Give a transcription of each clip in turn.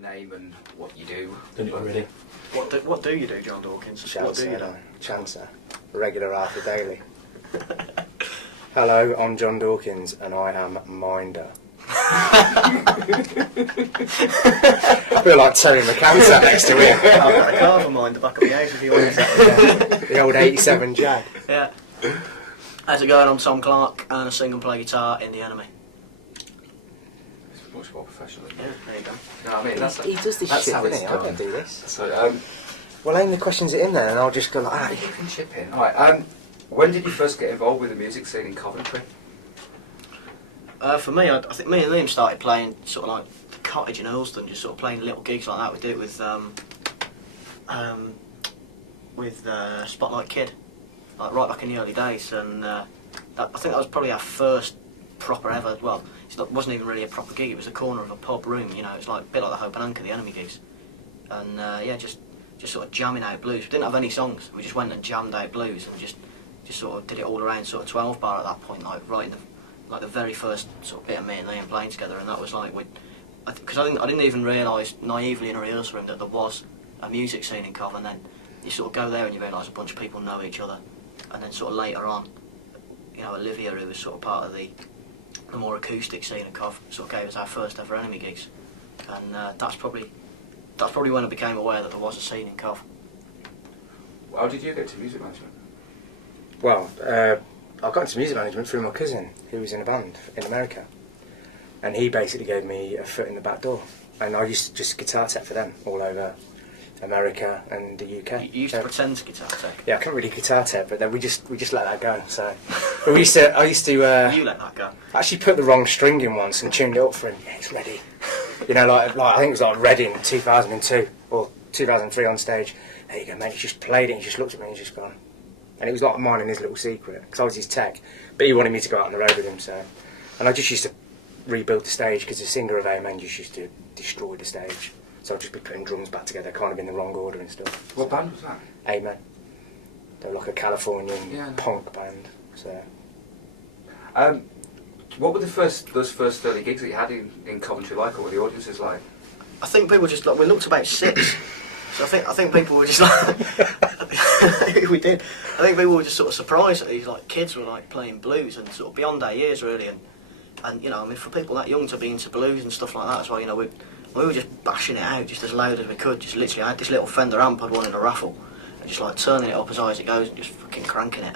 your name and what you do. Didn't you really? What do you do, John Dawkins? Chancer. Regular Arthur Daily. Hello, I'm John Dawkins and I am Minder. I feel like Terry McCann sat next to him. I've got a car for mine, the back of the house if you want that. The old 87 Jag. Yeah. How's it going? I'm Tom Clarke and I sing and play guitar in the Enemy. It's much more professional. Yeah, there you go. No, I mean, He does this shit, doesn't he? I don't do this. So, Well, aim the questions in there and I'll just go like, you can chip in. Alright, when did you first get involved with the music scene in Coventry? For me, I think me and Liam started playing sort of like the cottage in Earlston, just sort of playing little gigs like that. We did it with Spotlight Kid, like right back in the early days, and I think that was probably our first proper ever. Well, it wasn't even really a proper gig. It was the corner of a pub room. You know, it's like a bit like the Hope and Anchor, the Enemy gigs, and yeah, just sort of jamming out blues. We didn't have any songs. We just went and jammed out blues and just sort of did it all around sort of 12 bar at that point, like right in the very first sort of bit of me and Liam playing together, and that was like because I didn't even realise naively in a rehearsal room that there was a music scene in Cov, and then you sort of go there and you realise a bunch of people know each other, and then sort of later on, you know, Olivia, who was sort of part of the more acoustic scene in Cov, sort of gave us our first ever Enemy gigs, and that's probably when I became aware that there was a scene in Cov. How did you get to music management? well, I got into music management through my cousin, who was in a band in America. And he basically gave me a foot in the back door. And I used to just guitar tech for them all over America and the UK. You used to pretend to guitar tech? Yeah, I couldn't really guitar tech, but then we just let that go. So, but I used to. You let that go? Actually, put the wrong string in once and tuned it up for him. Yeah, it's ready. You know, like I think it was like Reading 2002 or 2003 on stage. There you go, mate. He just played it. And he just looked at me and he's just gone. And it was like mine and his little secret because I was his tech, but he wanted me to go out on the road with him. So, and I just used to rebuild the stage because the singer of Amen just used to destroy the stage. So I'd just be putting drums back together, kind of in the wrong order and stuff. What band was that? Amen. They were like a Californian punk band. So. What were those first early gigs that you had in Coventry like, or were the audiences like? I think people just like, we looked about 6. So I think people were just like we did. I think people were just sort of surprised that these like kids were like playing blues and sort of beyond their years really, and you know, I mean, for people that young to be into blues and stuff like that as well, you know, we were just bashing it out just as loud as we could. Just literally, I had this little Fender amp I'd won in a raffle, and just like turning it up as high as it goes, and just fucking cranking it.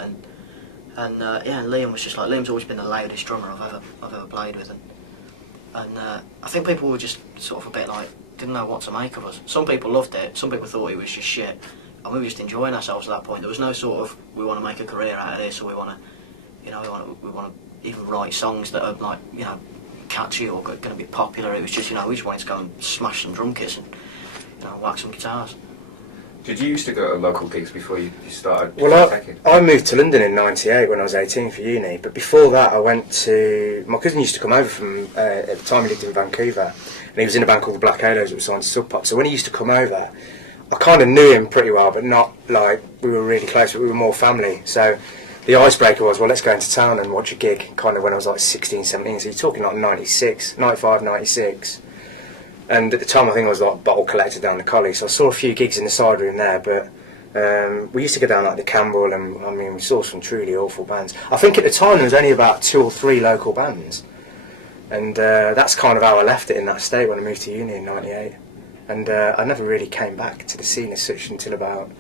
And Liam was just like, Liam's always been the loudest drummer I've ever played with, and I think people were just sort of a bit like didn't know what to make of us. Some people loved it, some people thought it was just shit, and we were just enjoying ourselves at that point. There was no sort of we want to make a career out of this, or we want to, you know, we want to even write songs that are like, you know, catchy or going to be popular. It was just, you know, we just wanted to go and smash some drum kits and, you know, whack some guitars. Did you used to go to local gigs before you started? Well, I moved to London in '98 when I was 18 for uni, but before that I went to... My cousin used to come over from... at the time he lived in Vancouver, and he was in a band called the Black Halos that was signed to Sub Pop, so when he used to come over, I kind of knew him pretty well, but not like we were really close, but we were more family. So the icebreaker was, well, let's go into town and watch a gig, kind of when I was like 16, 17, so you're talking like 96, 95, 96. And at the time I think I was like bottle collector down the Collie, so I saw a few gigs in the side room there, but we used to go down like the Campbell, and I mean we saw some truly awful bands. I think at the time there was only about 2 or 3 local bands, and that's kind of how I left it in that state when I moved to uni in '98. And I never really came back to the scene as such until about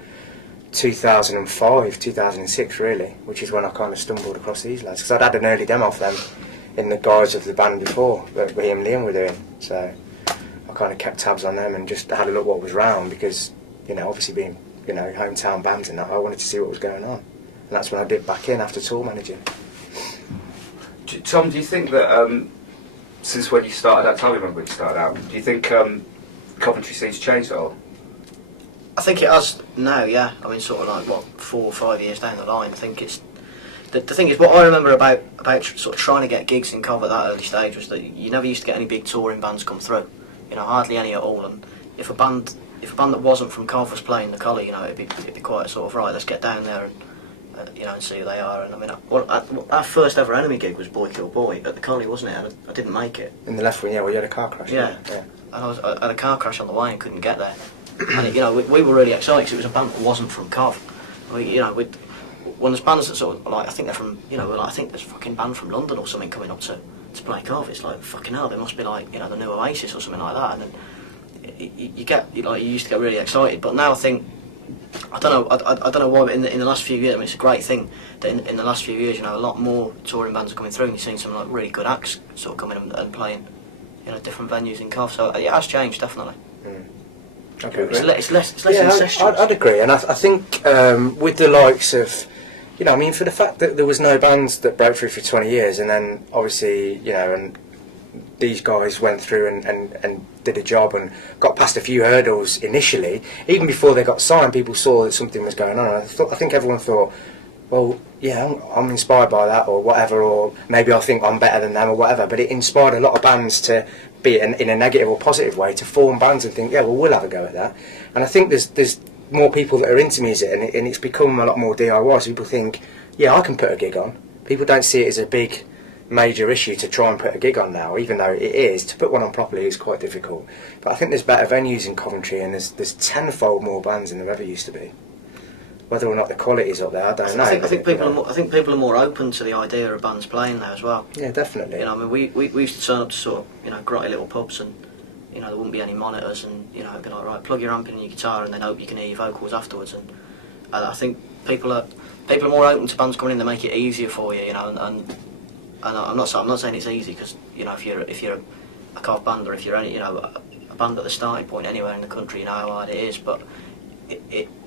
2005, 2006 really, which is when I kind of stumbled across these lads, because I'd had an early demo of them in the guise of the band before that he and Liam were doing, so I kind of kept tabs on them and just had a look what was round, because, you know, obviously being, you know, hometown bands and that, I wanted to see what was going on, and that's when I dipped back in after tour managing. Tom, do you think that since when you started out, tell me when you started out, do you think Coventry scene's changed at all? I think it has now, yeah. I mean, sort of like, what, 4 or 5 years down the line, I think it's... The thing is, what I remember about sort of trying to get gigs in Cov at that early stage was that you never used to get any big touring bands come through. You know, hardly any at all. And if a band that wasn't from Cov was playing the Collie, you know, it'd be quite sort of, right, let's get down there you know, and see who they are. And I mean, our first ever Enemy gig was Boy Kill Boy at the Collie, wasn't it? And I didn't make it. In the left wing, yeah, well, you had a car crash. Yeah. Yeah. And I had a car crash on the way and couldn't get there. And you know, we were really excited because it was a band that wasn't from Cov. You know, when there's bands that sort of like, I think they're from, you know, like, I think there's a fucking band from London or something coming up to play Cov. It's like, fucking hell, they must be like, you know, the new Oasis or something like that. And then you used to get really excited, but now I think, I don't know why, but in the last few years, I mean, it's a great thing that in the last few years, you know, a lot more touring bands are coming through, and you've seen some like really good acts sort of coming and playing, you know, different venues in Cov. So it has changed, definitely. Okay, It's less yeah, incestuous. I'd agree, and I think with the likes of, you know, I mean, for the fact that there was no bands that broke through for 20 years, and then obviously, you know, and these guys went through and did a job and got past a few hurdles initially. Even before they got signed, people saw that something was going on. I think everyone thought, well, yeah, I'm inspired by that or whatever, or maybe I think I'm better than them or whatever. But it inspired a lot of bands to be in a negative or positive way to form bands and think, yeah, well, we'll have a go at that. And I think there's more people that are into music, and it's become a lot more DIY. So people think, yeah, I can put a gig on. People don't see it as a big major issue to try and put a gig on now, even though it is. To put one on properly is quite difficult. But I think there's better venues in Coventry, and there's tenfold more bands than there ever used to be. Whether or not the quality's up there, I don't know. I think people are more open to the idea of bands playing there as well. Yeah, definitely. You know, I mean, we used to turn up to sort of, you know, grotty little pubs, and you know, there wouldn't be any monitors, and you know, it'd be like, right, plug your amp in your guitar, and then hope you can hear your vocals afterwards. And I think people are more open to bands coming in to make it easier for you, you know, and I'm not saying it's easy, because you know, if you're a Cov band, or if you're any, you know, a band at the starting point anywhere in the country, you know how hard it is, but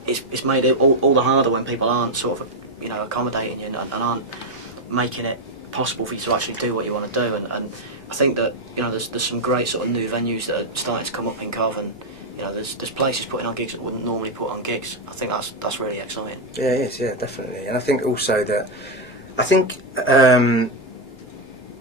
it's made it all the harder when people aren't sort of, you know, accommodating you and aren't making it possible for you to actually do what you want to do. And I think that, you know, there's some great sort of new venues that are starting to come up in Cov, and you know, there's places putting on gigs that wouldn't normally put on gigs. I think that's really exciting. Yeah, it is. Yeah, definitely. And I think also that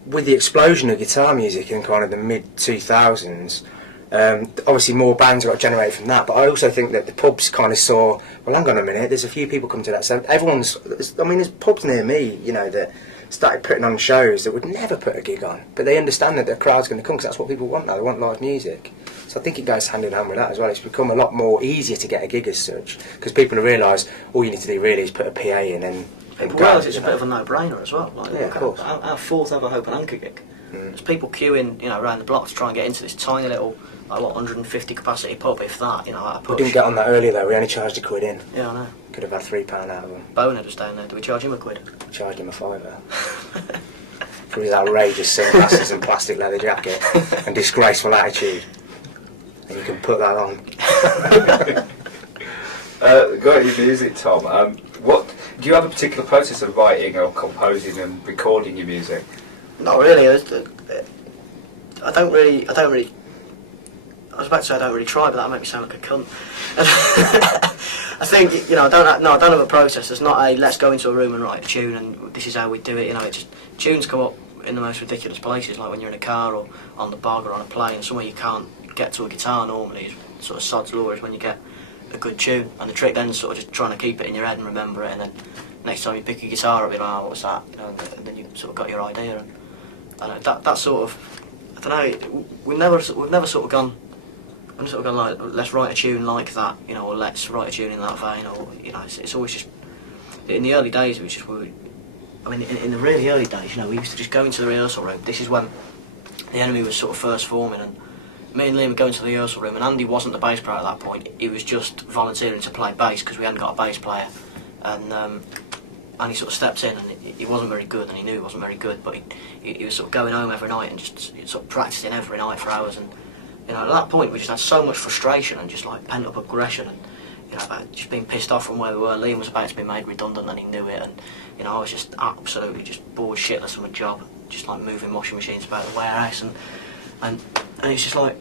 with the explosion of guitar music in kind of the mid 2000s. Obviously more bands got generated from that, but I also think that the pubs kind of saw, well, hang on a minute, there's a few people come to that, so there's pubs near me, you know, that started putting on shows that would never put a gig on, but they understand that the crowd's going to come, because that's what people want now, they want live music. So I think it goes hand in hand with that as well. It's become a lot more easier to get a gig as such, because people realise all you need to do really is put a PA in and people realise it's a bit of a no-brainer as well. Like, yeah, of course. Our fourth ever Hope and Anchor gig, there's people queuing, you know, around the block to try and get into this tiny little, like, 150 capacity pub, if that, you know, at a push. We didn't get on that earlier though, we only charged £1 in. Yeah, I know. Could have had £3 out of them. Bonehead was down there, did we charge him £1? We charged him £5 for his outrageous sunglasses and plastic leather jacket and disgraceful attitude. And you can put that on. Got your music, Tom. What do you have a particular process of writing or composing and recording your music? Not really. I don't really. I was about to say I don't really try, but that made me sound like a cunt. I think, you know, I don't have a process. There's not a let's go into a room and write a tune and this is how we do it. You know, it's just tunes come up in the most ridiculous places, like when you're in a car or on the bog or on a plane, somewhere you can't get to a guitar normally. It's sort of sod's law is when you get a good tune, and the trick then is sort of just trying to keep it in your head and remember it, and then next time you pick a guitar up, you're like, oh, what was that? You know, and then you sort of got your idea, and that sort of, I don't know. We've never sort of gone like, let's write a tune like that, you know, or let's write a tune in that vein, or you know, it's always just, in the early days it was just, in the really early days, you know, we used to just go into the rehearsal room. This is when the Enemy was sort of first forming, and me and Liam would go into the rehearsal room, and Andy wasn't the bass player at that point. He was just volunteering to play bass because we hadn't got a bass player, and he sort of stepped in, and he wasn't very good, and he knew he wasn't very good, but he was sort of going home every night and just sort of practicing every night for hours, and you know, at that point we just had so much frustration and just like pent up aggression, and you know, just being pissed off from where we were. Liam was about to be made redundant and he knew it, and you know, I was just absolutely just bored shitless of my job, just like moving washing machines about the warehouse, and it's just like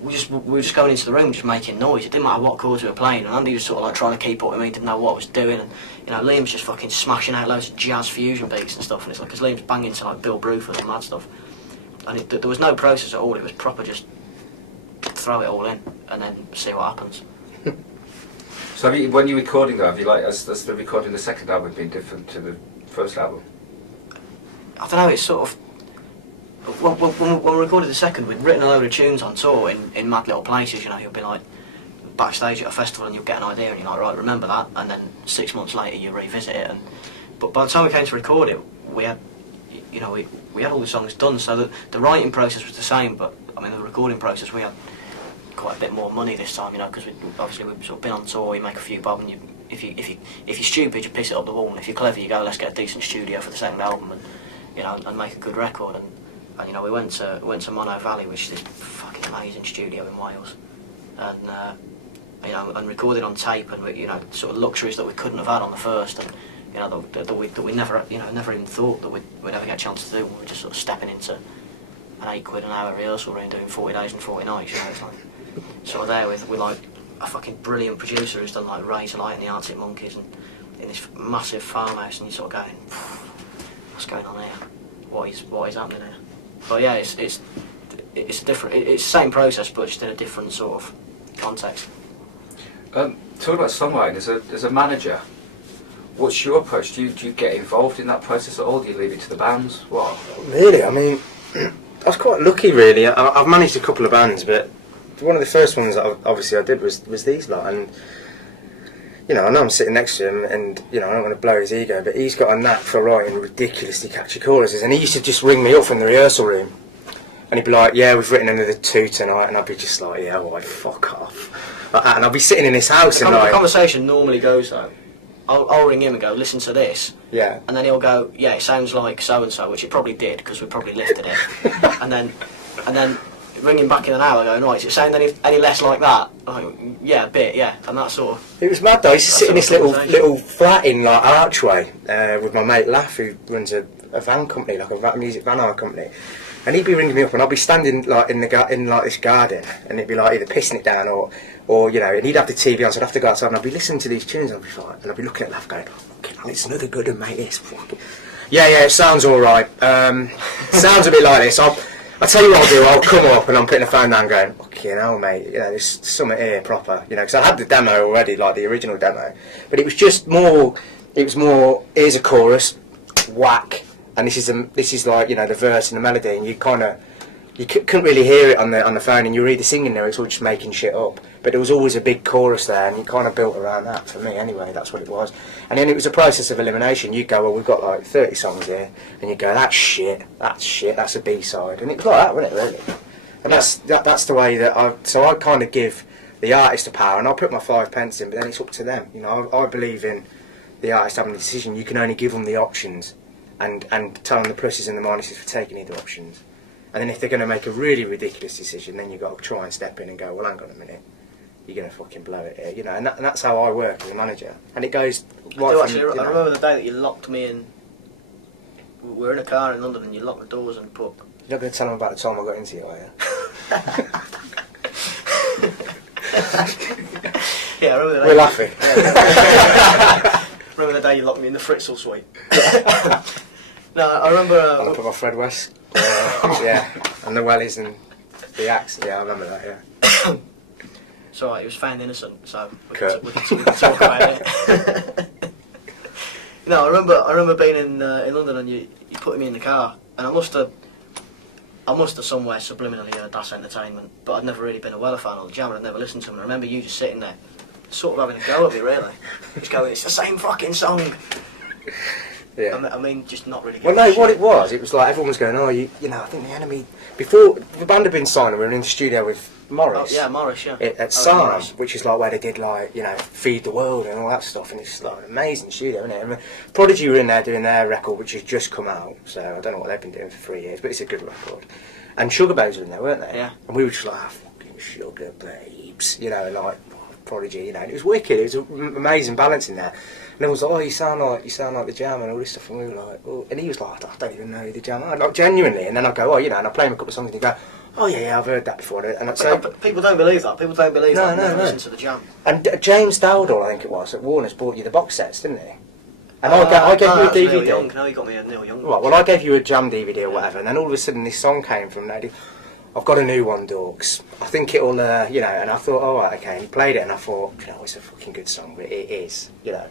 we were just going into the room just making noise. It didn't matter what chords we were playing, and Andy was sort of like trying to keep up with me, didn't know what I was doing, and you know, Liam's just fucking smashing out loads of jazz fusion beats and stuff, and it's like, because Liam's banging to like Bill Bruford and mad stuff, and there was no process at all. It was proper just throw it all in and then see what happens. So when you're recording though, have you like, has the recording of the second album been different to the first album? I don't know, it's sort of... When we recorded the second, we'd written a load of tunes on tour in mad little places, you know, you'll be like backstage at a festival and you'll get an idea and you're like, right, remember that, and then 6 months later you revisit it. But by the time we came to record it, we had, you know, we had all the songs done, so the writing process was the same, but I mean the recording process, we had quite a bit more money this time, you know, because obviously we've sort of been on tour, you make a few bob, and if you're stupid, you piss it up the wall, and if you're clever, you go, let's get a decent studio for the second album, and you know, and make a good record. And you know, we went to Mono Valley, which is this fucking amazing studio in Wales, and you know, and recorded on tape, and we, you know, sort of luxuries that we couldn't have had on the first, and you know, that we never, you know, never even thought that we'd ever get a chance to do. We were just sort of stepping into an £8 an hour rehearsal room doing 40 days and 40 nights, you know. It's like sort of there with like a fucking brilliant producer who's done like Razorlight and the Arctic Monkeys, and in this massive farmhouse, and you're sort of going, what's going on here? What is happening here? But yeah, it's a different, it's the same process, but just in a different sort of context. Talking about songwriting, as a manager, what's your approach? Do you get involved in that process at all? Do you leave it to the bands? What? Really, I mean, I was quite lucky really. I've managed a couple of bands, but one of the first ones that I did was these lot, and you know, I know I'm sitting next to him, and you know, I don't want to blow his ego, but he's got a knack for writing ridiculously catchy choruses, and he used to just ring me up from the rehearsal room, and he'd be like, yeah, we've written another 2 tonight, and I'd be just like, yeah, well, fuck off, like that, and I'd be sitting in his house, and like, the conversation normally goes though, I'll ring him and go, listen to this, yeah, and then he'll go, yeah, it sounds like so and so, which it probably did because we probably lifted it, and then ring him back in an hour going, right, does it sound any less like that? Like, yeah, a bit, yeah, and that sort of... It was mad though. I used to sit in this little flat in like Archway with my mate Laff, who runs a van company, like a music van hire company, and he'd be ringing me up, and I'd be standing like in like this garden, and he'd be like either pissing it down or you know, and he'd have the TV on, so I'd have to go outside, and I'd be listening to these tunes, and I'd be looking at Laff going, oh, it's another good one, mate. This fucking... yeah, it sounds all right. Sounds a bit like this. I'll tell you what I'll do, I'll come up and I'm putting the phone down going, fucking hell mate, you know, there's something here proper, you know, because I had the demo already, like the original demo, but it was just more, here's a chorus, whack, and this is like, you know, the verse and the melody, and you couldn't really hear it on the phone, and you were either singing lyrics or just making shit up, but there was always a big chorus there, and you kind of built around that, for me anyway, that's what it was. And then it was a process of elimination. You'd go, well, we've got like 30 songs here, and you'd go, that's shit, that's a B-side, and it was like that, wasn't it, really? And that's the way that I kind of give the artist a power, and I'll put my 5 pence in, but then it's up to them. You know, I believe in the artist having the decision. You can only give them the options, and tell them the pluses and the minuses for taking either options. And then if they're going to make a really ridiculous decision, then you've got to try and step in and go, well, hang on a minute, you're going to fucking blow it here, you know. And that's how I work as a manager. And it goes right I remember the day that you locked me in. We were in a car in London, and you locked the doors and put... You're not going to tell them about the time I got into you, are you? Yeah, I remember the day. We're laughing. Yeah. Remember the day you locked me in the Fritzl suite? No, I remember... I put my Fred West, yeah, and the wellies and the axe, yeah, I remember that, yeah. It's alright, he was found innocent, so we can talk about it. No, I remember being in London, and you put me in the car, and I must have somewhere subliminally heard Das Entertainment, but I'd never really been a Weller fan or the Jam, and I'd never listened to them. I remember you just sitting there, sort of having a go at me, really. Just going, it's the same fucking song. Yeah. I mean, just not really. Well, no, what it was like everyone was going, oh, you know, I think the Enemy, before the band had been signed, we were in the studio with Morris. Oh, yeah, Morris, yeah. At Sarn, which is like where they did like, you know, Feed the World and all that stuff, and it's like an amazing studio, isn't it? And Prodigy were in there doing their record, which has just come out, so I don't know what they've been doing for 3 years, but it's a good record. And Sugar Babes were in there, weren't they? Yeah. And we were just like, fucking Sugar Babes, you know, like Prodigy, you know, and it was wicked. It was an amazing balance in there. And everyone was like, oh, you sound like the Jam and all this stuff, and we were like, oh, and he was like, I don't even know who the Jam are, like genuinely. And then I'd go, oh, you know, and I'd play him a couple of songs, and he'd go, oh yeah, I've heard that before. And I'd say, people don't believe that. People don't believe that. No. Listen to the Jam. And James Dowdall, I think it was, at Warner's bought you the box sets, didn't he? And I gave you a DVD. Neil Young. No, he got me a Neil Young. Right, well, I gave you a Jam DVD or whatever, and then all of a sudden this song came from there. I've got a new one, Dorks. I think it'll, you know, and I thought, all right, okay, and he played it, and I thought, you know, it's a fucking good song, but it is, you know.